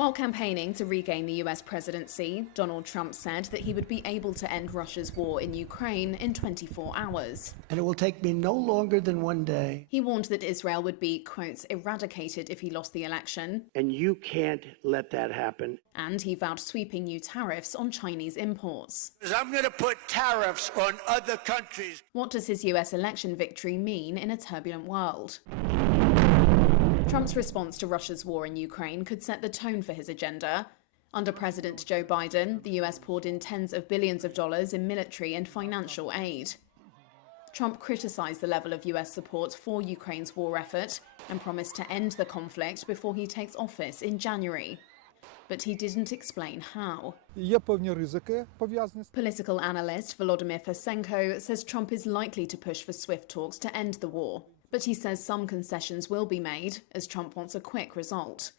While campaigning to regain the US presidency, Donald Trump said that he would be able to end Russia's war in Ukraine in 24 hours. And it will take me no longer than one day. He warned that Israel would be, quote, eradicated if he lost the election. And you can't let that happen. And he vowed sweeping new tariffs on Chinese imports. I'm going to put tariffs on other countries. What does his US election victory mean in a turbulent world? Trump's response to Russia's war in Ukraine could set the tone for his agenda. Under President Joe Biden, the US poured in tens of billions of dollars in military and financial aid. Trump criticized the level of US support for Ukraine's war effort and promised to end the conflict before he takes office in January. But he didn't explain how. Political analyst Volodymyr Fesenko says Trump is likely to push for swift talks to end the war. But he says some concessions will be made, as Trump wants a quick result.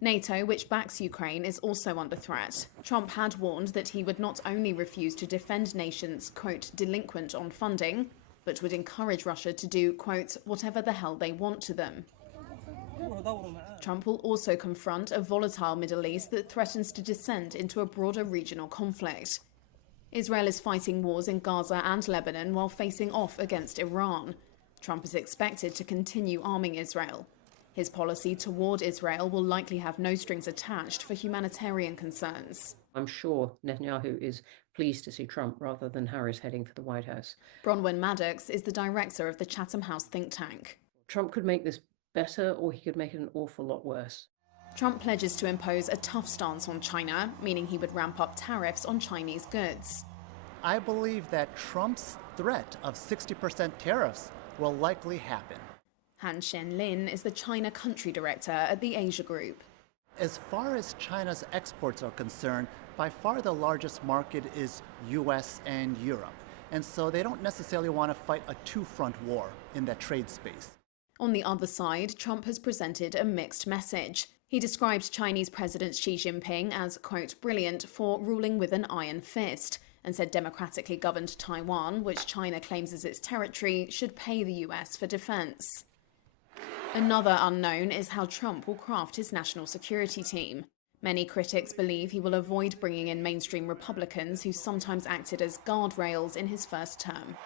NATO, which backs Ukraine, is also under threat. Trump had warned that he would not only refuse to defend nations, quote, delinquent on funding, but would encourage Russia to do, quote, whatever the hell they want to them. Trump will also confront a volatile Middle East that threatens to descend into a broader regional conflict. Israel is fighting wars in Gaza and Lebanon while facing off against Iran. Trump is expected to continue arming Israel. His policy toward Israel will likely have no strings attached for humanitarian concerns. I'm sure Netanyahu is pleased to see Trump rather than Harris heading for the White House. Bronwyn Maddox is the director of the Chatham House think tank. Trump could make this better, or he could make it an awful lot worse. Trump pledges to impose a tough stance on China, meaning he would ramp up tariffs on Chinese goods. I believe that Trump's threat of 60% tariffs will likely happen. Han Shenlin is the China country director at the Asia Group. As far as China's exports are concerned, by far the largest market is U.S. and Europe. And so they don't necessarily want to fight a two-front war in that trade space. On the other side, Trump has presented a mixed message. He described Chinese President Xi Jinping as, quote, brilliant for ruling with an iron fist, and said democratically governed Taiwan, which China claims as its territory, should pay the US for defense. Another unknown is how Trump will craft his national security team. Many critics believe he will avoid bringing in mainstream Republicans who sometimes acted as guardrails in his first term.